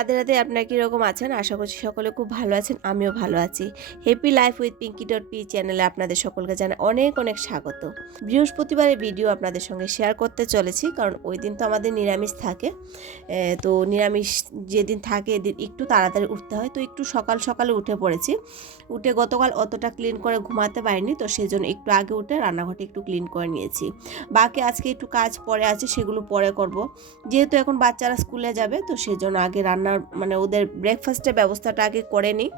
রাধে রাধে আপনারা কীরকম আছেন? আশা করছি সকলে খুব ভালো আছেন, আমিও ভালো আছি। Happy life with Pinky dot P চ্যানেলে আপনাদের সকলকে জানাই অনেক অনেক স্বাগত। বৃহস্পতিবারের ভিডিও আপনাদের সঙ্গে শেয়ার করতে চলেছি, কারণ ওই দিন তো আমাদের নিরামিষ থাকে। তো নিরামিষ যেদিন থাকে এদিন একটু তাড়াতাড়ি উঠতে হয়। তো একটু সকাল সকালে উঠে পড়েছি। উঠে গতকাল অতটা ক্লিন করে ঘুমাতে পারিনি, তো সেই জন্য একটু আগে উঠে রান্নাঘরটা একটু ক্লিন করে নিয়েছি। বাকি আজকে একটু কাজ পরে আছে, সেগুলো পরে করব। যেহেতু এখন বাচ্চারা স্কুলে যাবে, তো সেজন্য আগে রান্নার মানে ওদের ব্রেকফাস্টের ব্যবস্থাটা আগে করে নিই।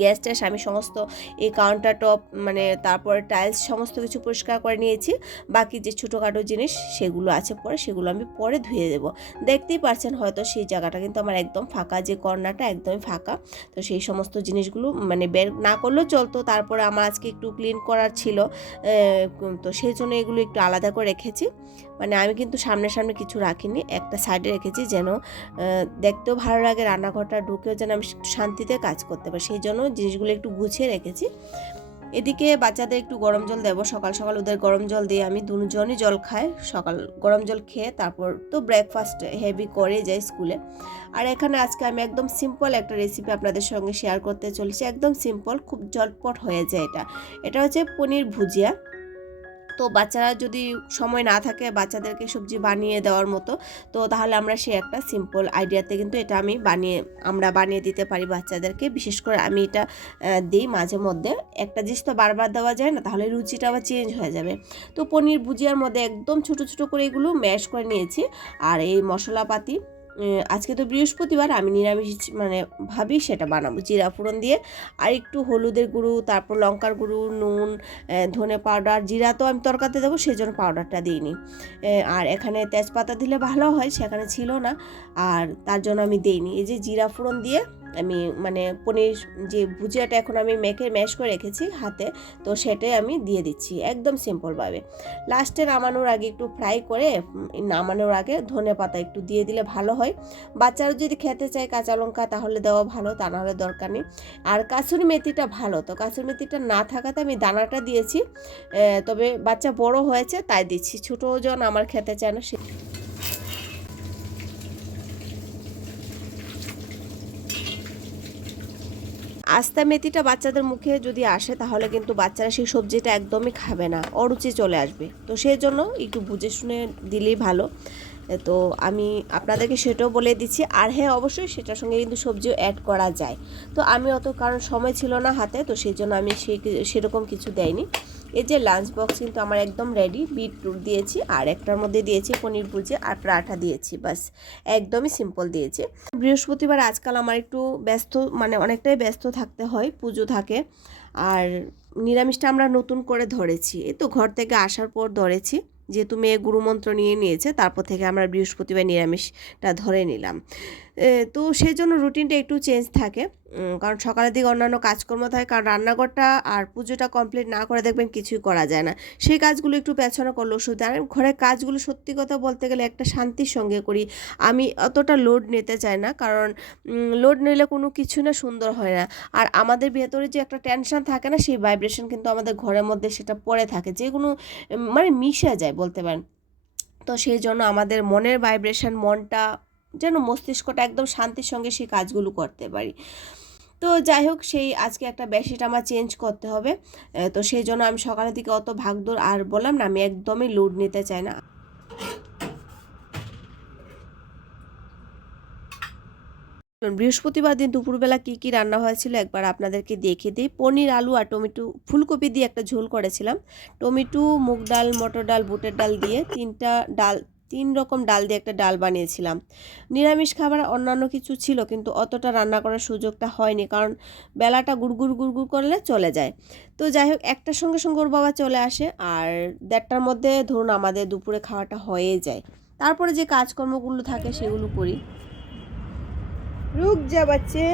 গ্যাস ট্যাস আমি সমস্ত এই কাউন্টার টপ মানে তারপরে টাইলস সমস্ত কিছু পরিষ্কার করে নিয়েছি। বাকি যে ছোটোখাটো জিনিস সেগুলো আছে পরে, সেগুলো আমি পরে ধুয়ে দেবো। দেখতেই পারছেন হয়তো সেই জায়গাটা কিন্তু আমার একদম ফাঁকা, যে কর্নারটা একদমই ফাঁকা। তো সেই সমস্ত জিনিসগুলো মানে বের না করলেও চলতো। তারপরে আমার আজকে একটু ক্লিন করার ছিল। তো সেই জন্য এগুলো একটু আলাদা করে রেখেছি। মানে আমি কিন্তু সামনে সামনে কিছু রাখিনি। একটা সাইডে রেখেছি যেন দেখতেও ভালো লাগে, রান্নাঘরটা ঢুকেও যেন আমি শান্তিতে কাজ করতে পারি। সেই জন্য জিনিসগুলো একটু গুছিয়ে রেখেছি। এদিকে বাচ্চাদের একটু গরম জল দেবো। সকাল সকাল ওদের গরম জল দিয়ে আমি দুজনই জল খাই। সকাল গরম জল খেয়ে তারপর তো ব্রেকফাস্ট হেভি করে যাই স্কুলে আর এখানে আজকে আমি একদম সিম্পল একটা রেসিপি আপনাদের সঙ্গে শেয়ার করতে চলেছি। একদম সিম্পল খুব জটপট হয়ে যায় এটা। এটা হচ্ছে পনির ভুজিয়া। তো বাচ্চারা যদি সময় না থাকে বাচ্চাদেরকে সবজি বানিয়ে দেওয়ার মতো, তো তাহলে আমরা সে একটা সিম্পল আইডিয়াতে কিন্তু এটা আমি বানিয়ে, আমরা বানিয়ে দিতে পারি বাচ্চাদেরকে। বিশেষ করে আমি এটা দিই মাঝে মধ্যে। একটা জিনিস তো বারবার দেওয়া যায় না, তাহলে রুচিটা আবার চেঞ্জ হয়ে যাবে। তো পনির ভুজিয়ার মধ্যে একদম ছোট ছোট করে এগুলো ম্যাশ করে নিয়েছি। আর এই মশলাপাতি আজকে তো বৃহস্পতিবার, আমি নিরামিষ মানে ভাবি সেটা বানাবো। জিরা ফোড়ন দিয়ে, আর একটু হলুদের গুঁড়ো, তারপর লঙ্কার গুঁড়ো, নুন ধনে পাউডার, জিরা তো আমি তরকাতে দেবো সেই জন্য পাউডারটা দিইনি। আর এখানে তেজপাতা দিলে ভালো হয়, সেখানে ছিল না, আর তার জন্য আমি দিইনি। এই যে জিরা ফোড়ন দিয়ে আমি মানে পনির যে ভুজিয়াটা এখন আমি মেখে, ম্যাশ করে রেখেছি হাতে, তো সেটাই আমি দিয়ে দিচ্ছি একদম সিম্পলভাবে। লাস্টে নামানোর আগে একটু ফ্রাই করে নামানোর আগে ধনে পাতা একটু দিয়ে দিলে ভালো হয়। বাচ্চারা যদি খেতে চায় কাঁচা লঙ্কা, তাহলে দেওয়া ভালো, তা নাহলে দরকার নেই। আর কাসুরি মেথিটা ভালো, তো কাসুরি মেথিটা না থাকাতে আমি দানাটা দিয়েছি তবে বাচ্চা বড় হয়েছে, তাই দিচ্ছি। ছোটো জন আমার খেতে চায় না, সে আস্তা মেথিটা বাচ্চাদের মুখে যদি আসে, তাহলে কিন্তু বাচ্চারা সেই সবজিটা একদমই খাবে না। অরুচি চলে আসবে। তো সেই জন্য একটু বুঝে শুনে দিলেই ভালো। তো আমি আপনাদেরকে সেটাও বলে দিচ্ছি। আর হ্যাঁ অবশ্যই সেটার সঙ্গে কিন্তু সবজিও অ্যাড করা যায়। তো আমি অত কারণ সময় ছিল না হাতে, তো সেই জন্য আমি সেই সেরকম কিছু দেয়নি। এই যে লাঞ্চ বক্স কিন্তু আমার একদম রেডি বিটরুট দিয়েছি, আর একটার মধ্যে দিয়েছি পনির ভুজি আর পরাঠা দিয়েছি বাস একদমই সিম্পল দিয়েছি। বৃহস্পতিবার আজকাল আমার একটু ব্যস্ত মানে অনেকটাই ব্যস্ত থাকতে হয়, পুজো থাকে, আর নিরামিষটা আমরা নতুন করে ধরেছি। এই তো ঘর থেকে আসার পর ধরেছি, যেহেতু মেয়ে গুরুমন্ত্র নিয়ে নিয়েছে, তারপর থেকে আমরা বৃহস্পতিবার নিরামিষটা ধরে নিলাম। তো সেই জন্য রুটিনটা একটু চেঞ্জ থাকে। কারণ সকালের দিকে অন্যান্য কাজকর্ম থাকে, কারণ রান্নাঘরটা আর পুজোটা কমপ্লিট না করে দেখবেন কিছুই করা যায় না। সেই কাজগুলো একটু পেছনে করলে অসুবিধা আর ঘরের কাজগুলো সত্যি কথা বলতে গেলে একটা শান্তির সঙ্গে করি। আমি অতটা লোড নিতে চাই না, কারণ লোড নিলে কোনো কিছু না সুন্দর হয় না। আর আমাদের ভেতরে যে একটা টেনশন থাকে না, সেই ভাইব্রেশন কিন্তু আমাদের ঘরের মধ্যে সেটা পড়ে থাকে। যে কোনো মানে মিশে যায় বলতে পারেন। তো সেই জন্য আমাদের মনের ভাইব্রেশন মনটা যেন মস্তিষ্কটা একদম শান্তির সঙ্গে সেই কাজগুলো করতে পারি। তো যাই হোক, সেই আজকে একটা বেশিটা আমার চেঞ্জ করতে হবে। তো সেই জন্য আমি সকালের দিকে অত ভাগদৌড় আর বললাম না, আমি একদমই লোড নিতে চাই না। বৃহস্পতিবার দিন দুপুরবেলা কি কি রান্না হয়েছিল একবার আপনাদেরকে দেখে দিই। পনির, আলু আর টমেটো, ফুলকপি দিয়ে একটা ঝোল করেছিলাম। টমেটো, মুগ ডাল, মটর ডাল, বুটের ডাল দিয়ে তিনটা ডাল তিন রকম ডাল দিয়ে একটা ডাল বানিয়েছিলাম। নিরামিষ খাবার অন্যান্য কিছু ছিল, কিন্তু অতটা রান্না করার সুযোগটা হয়নি, কারণ বেলাটা গুড়গুড় গুড়গুড় করলে চলে যায়। তো যাই হোক, একটার সঙ্গে সঙ্গে ওর বাবা চলে আসে, আর দেড়টার মধ্যে ধরুন আমাদের দুপুরে খাওয়াটা হয়ে যায়। তারপরে যে কাজকর্মগুলো থাকে সেগুলো করি। রুক যা বাচ্চে।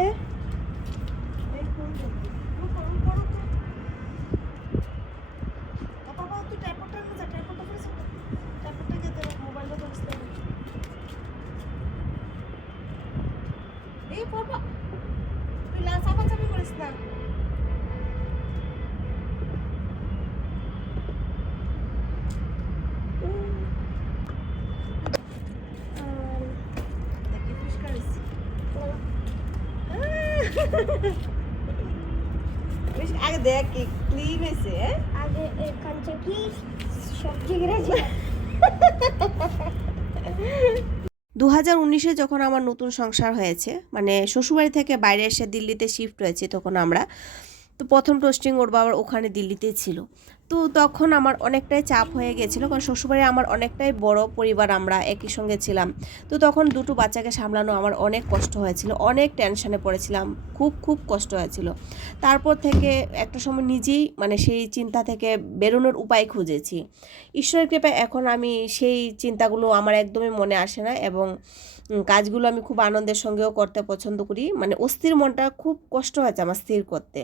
আগে দেখ কি ক্লিন হয়েছে হ্যাঁ? আগে এখান কি সব ঠিক রয়েছে দু হাজার উনিশে যখন আমার নতুন সংসার হয়েছে মানে শ্বশুরবাড়ি থেকে বাইরে এসে দিল্লিতে শিফট হয়েছি তখন আমরা তো প্রথম টোস্টিং ওর বাবার ওখানে দিল্লিতে ছিল। তো তখন আমার অনেকটাই চাপ হয়ে গেছিল, কারণ শ্বশুরবাড়ি আমার অনেকটাই বড় পরিবার, আমরা একই সঙ্গে ছিলাম। তো তখন দুটো বাচ্চাকে সামলানো আমার অনেক কষ্ট হয়েছিল, অনেক টেনশনে পড়েছিলাম, খুব খুব কষ্ট হয়েছিল। তারপর থেকে একটা সময় নিজেই মানে সেই চিন্তা থেকে বেরোনোর উপায় খুঁজেছি। ঈশ্বরের কৃপায় এখন আমি সেই চিন্তাগুলো আমার একদমই মনে আসে না এবং কাজগুলো আমি খুব আনন্দের সঙ্গেও করতে পছন্দ করি। মানে অস্থির মনটা খুব কষ্ট হয়েছে আমার স্থির করতে।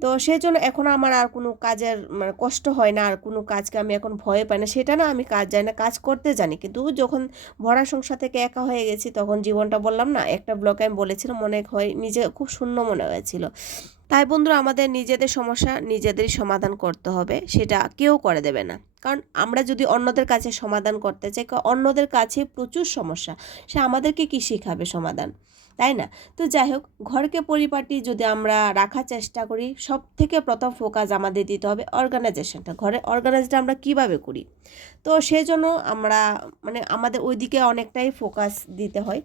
তো সেই জন্য এখন আমার আর কোনো কাজের মানে কষ্ট হয় না, আর কোনো কাজকে আমি এখন ভয় পাই না, সেটা না আমি কাজ জানি না, কাজ করতে জানি। কিন্তু যখন ভরা সংসার থেকে একা হয়ে গেছি, তখন জীবনটা বললাম না, একটা ব্লকে আমি বলেছিলাম, মনে হয় নিজে খুব শূন্য মনে হয়েছিল। তাই বন্ধুরা, আমাদের নিজেদের সমস্যা নিজেদেরই সমাধান করতে হবে, সেটা কেউ করে দেবে না। কারণ আমরা যদি অন্যদের কাছে সমাধান করতে চাই অন্যদের কাছে প্রচুর সমস্যা। সে আমাদেরকে কি শেখাবে সমাধান? তাই না? তো যাই হোক, ঘরকে পরিপাটি যদি আমরা রাখার চেষ্টা করি সব থেকে প্রথম ফোকাস আমাদের দিতে হবে অর্গানাইজেশনটা ঘরে অর্গানাইজটা আমরা কীভাবে করি? তো সেই জন্য আমরা মানে আমাদের ওই দিকে অনেকটাই ফোকাস দিতে হয়।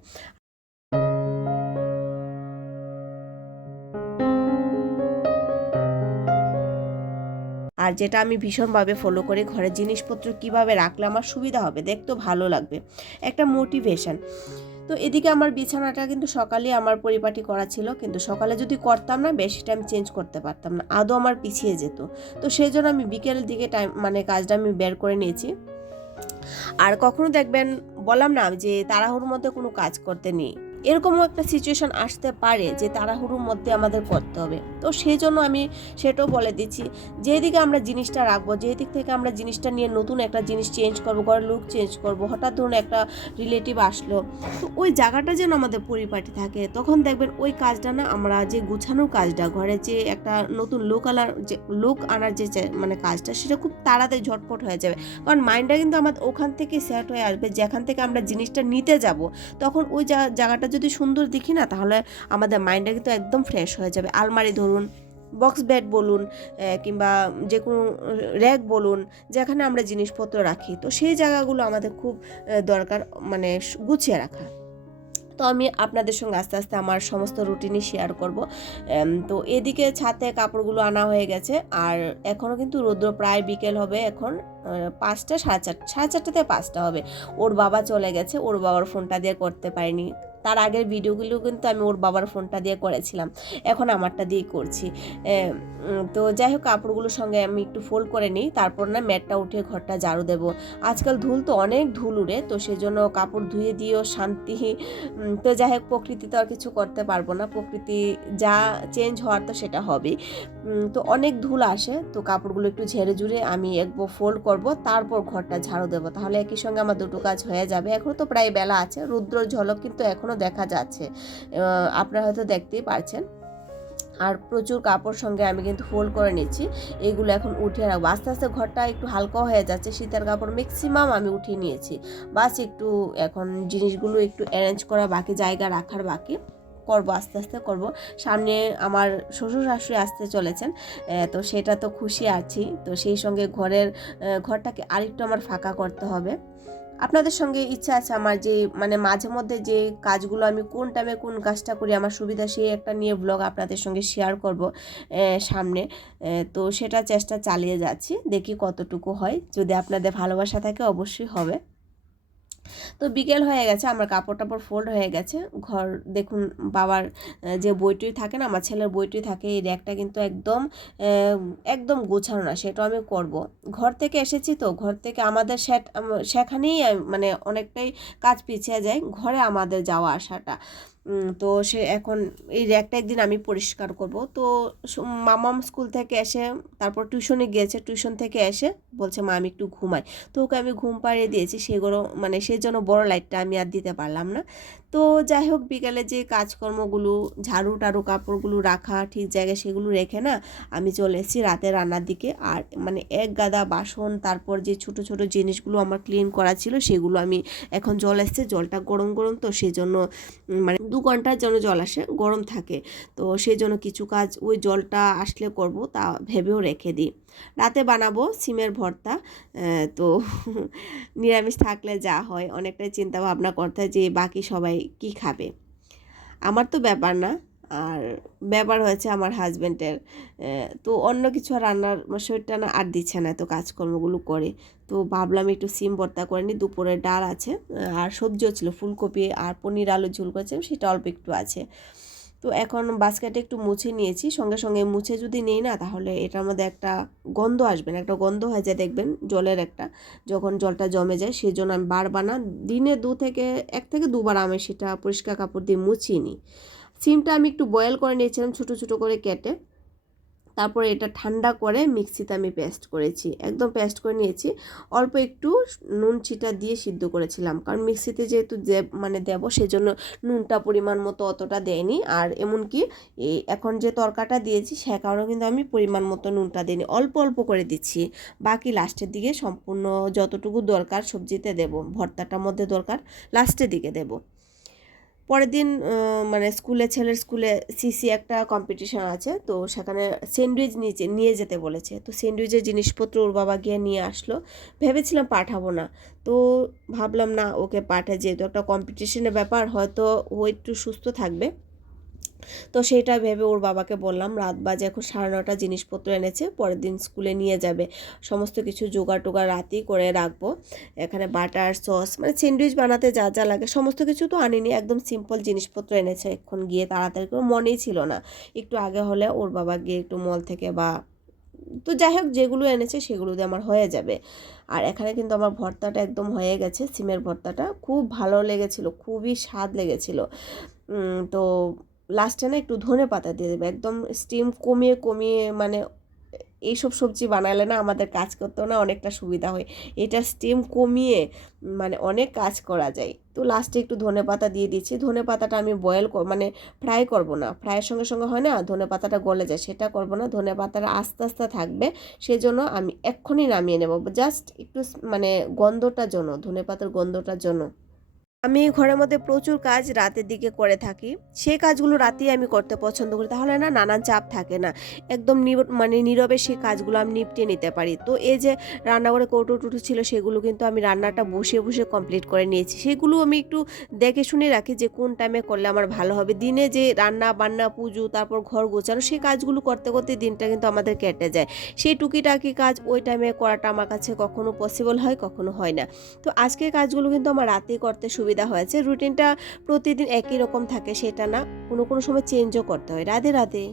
আর যেটা আমি ভীষণভাবে ফলো করে, ঘরের জিনিসপত্র কীভাবে রাখলে আমার সুবিধা হবে, দেখতেও ভালো লাগবে, একটা মোটিভেশন তো এদিকে আমার বিছানাটা কিন্তু সকালে আমার পরিপাটি করা ছিল, কিন্তু সকালে যদি করতাম না বেশি টাইম চেঞ্জ করতে পারতাম না, আদৌ আমার পিছিয়ে যেত। তো সেই জন্য আমি বিকেলের দিকে টাইম মানে কাজটা আমি বের করে নিয়েছি। আর কখনো দেখবেন, বললাম না যে তাড়াহুড়োর মধ্যে কোনো কাজ করতে নেই। এরকমও একটা সিচুয়েশন আসতে পারে যে তাড়াহুড়োর মধ্যে আমাদের করতে হবে। তো সেই জন্য আমি সেটাও বলে দিচ্ছি, যেদিকে আমরা জিনিসটা রাখব যে দিক থেকে আমরা জিনিসটা নিয়ে নতুন একটা জিনিস চেঞ্জ করব, ঘরের লুক চেঞ্জ করব, হঠাৎ ধরুন একটা রিলেটিভ আসলো, তো ওই জায়গাটা যেন আমাদের পরিপাটি থাকে, তখন দেখবেন ওই কাজটা না আমরা যে গুছানোর কাজটা, ঘরে যে একটা নতুন লুক আনার যে লুক আনার যে মানে কাজটা, সেটা খুব তাড়াতাড়ি ঝটপট হয়ে যাবে। কারণ মাইন্ডটা কিন্তু আমাদের ওখান থেকে সেট হয়ে আসবে, যেখান থেকে আমরা জিনিসটা নিতে যাব, তখন ওই জায়গাটা যদি সুন্দর দেখি না, তাহলে আমাদের মাইন্ডটা কিন্তু একদম ফ্রেশ হয়ে যাবে। আলমারি ধরুন বক্স বেড বলুন কিংবা যে কোনো র্যাক বলুন, যেখানে আমরা জিনিসপত্র রাখি, তো সেই জায়গাগুলো আমাদের খুব দরকার মানে গুছিয়ে রাখা তো আমি আপনাদের সঙ্গে আস্তে আস্তে আমার সমস্ত রুটিনই শেয়ার করব। তো এদিকে ছাতে কাপড়গুলো আনা হয়ে গেছে, আর এখনও কিন্তু রৌদ্র প্রায় বিকেল হবে এখন পাঁচটা, সাড়ে চারটা সাড়ে চারটাতে পাঁচটা হবে। ওর বাবা চলে গেছে, ওর বাবার ফোনটা দিয়ে করতে পারিনি। তার আগের ভিডিওগুলো কিন্তু আমি ওর বাবার ফোনটা দিয়ে করেছিলাম। এখন আমারটা দিয়ে করছি। তো যাই হোক কাপড়গুলোর সঙ্গে আমি একটু ফোল্ড করে নিই। তারপর না ম্যাটটা উঠে ঘরটা ঝাড়ু দেবো। আজকাল ধুল তো অনেক ধুল উড়ে তো সেজন্য কাপড় ধুয়ে দিয়েও শান্তি। তো যাই হোক প্রকৃতি তো আর কিছু করতে পারব না। প্রকৃতি যা চেঞ্জ হওয়ার তো সেটা উম, তো অনেক ধুল আসে তো কাপড়গুলো একটু ঝেড়ে জুড়ে আমি একবার ফোল্ড করব তারপর ঘরটা ঝাড়ু দেবো। তাহলে একই সঙ্গে আমার দুটো কাজ হয়ে যাবে। এখনও তো প্রায় বেলা আছে রুদ্রর ঝলক কিন্তু এখনও দেখা যাচ্ছে। আপনারা হয়তো দেখতেই পারছেন। আর প্রচুর কাপড় সঙ্গে আমি কিন্তু ফোল্ড করে নিচ্ছি। এগুলো এখন উঠিয়ে রাখব। আস্তে আস্তে ঘরটা একটু হালকা হয়ে যাচ্ছে। শীতের কাপড় ম্যাক্সিমাম আমি উঠিয়ে নিয়েছি। বাস একটু এখন জিনিসগুলো একটু অ্যারেঞ্জ করা বাকি, জায়গা রাখার বাকি। করব, আস্তে আস্তে করব। সামনে আমার শ্বশুর শাশুড়ি আসতে চলেছেন। তো সেটা তো খুশি আছি। তো সেই সঙ্গে ঘরের ঘরটাকে আরেকটু আমার ফাঁকা করতে হবে। আপনাদের সঙ্গে ইচ্ছা আছে আমার যে মানে মাঝে মধ্যে যে কাজগুলো আমি কোন টাইমে কোন কাজটা করি, আমার সুবিধা সেই একটা নিয়ে ব্লগ আপনাদের সঙ্গে শেয়ার করব সামনে। তো সেটা চেষ্টা চালিয়ে যাচ্ছি, দেখি কতটুকু হয়। যদি আপনাদের ভালোবাসা থাকে, অবশ্যই হবে। তো বিকেল হয়ে গেছে, আমার কাপড় টাপড় ফোল্ড হয়ে গেছে। ঘর, দেখুন, বাবার যে বইটুই থাকে না, আমার ছেলের বইটুই থাকে, এই র্যাকটা কিন্তু একদম একদম গোছানো না সেটা আমি করব। ঘর থেকে এসেছি তো, ঘর থেকে আমাদের সেখানেই মানে অনেকটাই কাজ পিছিয়ে যায়, ঘরে আমাদের যাওয়া আসাটা। তো সে এখন এই র্যাকটা একদিন আমি পরিষ্কার করব। তো মামাম স্কুল থেকে এসে, তারপর টিউশনে গিয়েছে, টিউশন থেকে এসে বলছে, মা, আমি একটু ঘুমাই। তো ওকে আমি ঘুম পাড়িয়ে দিয়েছি সেগুলো মানে সেই জন্য বড় লাইটটা আমি আর দিতে পারলাম না। তো যাই হোক, বিকালে যে কাজকর্মগুলো, ঝাড়ু টাড়ু, কাপড়গুলো রাখা, ঠিক জায়গায় সেগুলো রেখে না, আমি চলে এসেছি রাতে রান্নার দিকে। আর মানে এক গাদা বাসন, তারপর যে ছোট ছোট জিনিসগুলো আমার ক্লিন করা ছিল, সেগুলো আমি এখন জল এসছে, জলটা গরম গরম, তো সেই জন্য মানে দু ঘণ্টার যেন জল আসে, গরম থাকে। তো সেই জন্য কিছু কাজ ওই জলটা আসলে করব তা ভেবেও রেখে দিই। রাতে বানাবো সিমের ভর্তা তো নিরামিষ থাকলে যা হয়, অনেকটাই চিন্তা ভাবনা করতে হয় যে বাকি সবাই কি খাবে। আমার তো ব্যাপার না। আর ব্যাপার হয়েছে আমার হাজব্যান্ডের তো অন্য কিছু রান্নার শরীরটা না আর দিচ্ছে না এত কাজকর্মগুলো করে। তো ভাবলাম একটু সিম ভর্তা করে নিই, দুপুরে ডাল আছে আর সবজিও ছিল, ফুলকপি আর পনির আলু ঝোল করেছিলাম, সেটা অল্প একটু আছে। তো এখন বাস্কেটে একটু মুছে নিয়েছি, সঙ্গে সঙ্গে মুছে যদি নেই না তাহলে এটার মধ্যে একটা গন্ধ আসবে না, একটা গন্ধ হয়ে যায় দেখবেন জলের একটা, যখন জলটা জমে যায় সেই জন্য আমি বারবার না, দিনে দু থেকে, এক থেকে দুবার আমি সেটা পরিষ্কার কাপড় দিয়ে মুছিয়ে নিই। সিমটা আমি একটু বয়েল করে নিয়েছিলাম ছোটো ছোটো করে কেটে। তারপরে এটা ঠান্ডা করে মিক্সিতে আমি পেস্ট করেছি। একদম পেস্ট করে নিয়েছি। অল্প একটু নুন ছিটা দিয়ে সিদ্ধ করেছিলাম। কারণ মিক্সিতে যেহেতু যে মানে দেবো সেজন্য নুনটা পরিমাণ মতো অতটা দেয়নি। আর এমনকি এখন যে তরকাটা দিয়েছি সে কারণে কিন্তু আমি পরিমাণ মতো নুনটা দিইনি। অল্প অল্প করে দিচ্ছি। বাকি লাস্টের দিকে সম্পূর্ণ যতটুকু দরকার সবজিতে দেব। ভর্তাটার মধ্যে দরকার লাস্টের দিকে দেব। পরের দিন মানে স্কুলে, ছেলের স্কুলে সিসি একটা কম্পিটিশান আছে, তো সেখানে স্যান্ডউইচ নিয়ে নিয়ে যেতে বলেছে। তো স্যান্ডউইচের জিনিসপত্র ওর বাবা গিয়ে নিয়ে আসলো। ভেবেছিলাম পাঠাবো না। তো ভাবলাম না, ওকে পাঠে যেহেতু একটা কম্পিটিশনের ব্যাপার, হয়তো ও একটু সুস্থ থাকবে। তো সেটা ভেবে ওর বাবাকে বললাম, রাত বাজে, এখন সাড়ে নটা জিনিসপত্র এনেছে, পরের দিন স্কুলে নিয়ে যাবে। সমস্ত কিছু জোগাড় টোগাড় রাতেই করে রাখব। এখানে বাটার, সস মানে স্যান্ডউইচ বানাতে যা যা লাগে, সমস্ত কিছু তো আনিনি, একদম সিম্পল জিনিসপত্র এনেছে। এখন গিয়ে তাড়াতাড়ি করে মনেই ছিল না। একটু আগে হলে ওর বাবা গিয়ে একটু মল থেকে বা, তো যাই হোক, যেগুলো এনেছে সেগুলো দিয়ে আমার হয়ে যাবে। আর এখানে কিন্তু আমার ভর্তাটা একদম হয়ে গেছে, সিমের ভর্তাটা। খুব ভালো লেগেছিল, খুবই স্বাদ লেগেছিল। তো লাস্টে না একটু ধনে পাতা দিয়ে দেবে। একদম স্টিম কমিয়ে কমিয়ে মানে এইসব সবজি বানালে না আমাদের কাজ করতেও না অনেকটা সুবিধা হয়। এটা স্টিম কমিয়ে মানে অনেক কাজ করা যায়। তো লাস্টে একটু ধনে পাতা দিয়ে দিচ্ছি। ধনে পাতাটা আমি বয়েল মানে ফ্রাই করব না। ফ্রাইয়ের সঙ্গে সঙ্গে হয় না, ধনে পাতাটা গলে যায়, সেটা করব না। ধনে পাতাটা আস্তে আস্তে থাকবে, সেজন্য আমি এক্ষুনি নামিয়ে নেব। জাস্ট একটু মানে গন্ধটার জন্য, ধনে পাতার গন্ধটার জন্য। আমি ঘরের মধ্যে প্রচুর কাজ রাতের দিকে করে থাকি। সেই কাজগুলো রাতেই আমি করতে পছন্দ করি। তাহলে না, নানান চাপ থাকে না। একদম মানে নীরবে সেই কাজগুলো আমি নিপটে নিতে পারি। তো এই যে রান্নাঘরে কৌটো টুটু ছিল, সেগুলো কিন্তু আমি রান্নাটা বসে বসে কমপ্লিট করে নিয়েছি। সেগুলো আমি একটু দেখে শুনে রাখি যে, কোন টাইমে করলে আমার ভালো হবে। দিনে যে রান্না, বান্না, পুজো, তারপর ঘর গোছানো সেই কাজগুলো করতে করতে দিনটা কিন্তু আমাদের কেটে যায়। সেই টুকিটাকি কাজ ওই টাইমে করাটা আমার কাছে কখনো পসিবল হয়, কখনো হয় না। তো আজকের কাজগুলো কিন্তু আমার রাতেই করতে সুবিধা হয়েছে। রুটিনটা প্রতিদিন একই রকম থাকে, সেটা না। কোনো কোনো সময় চেঞ্জও করতে হয়। রাধে রাধে।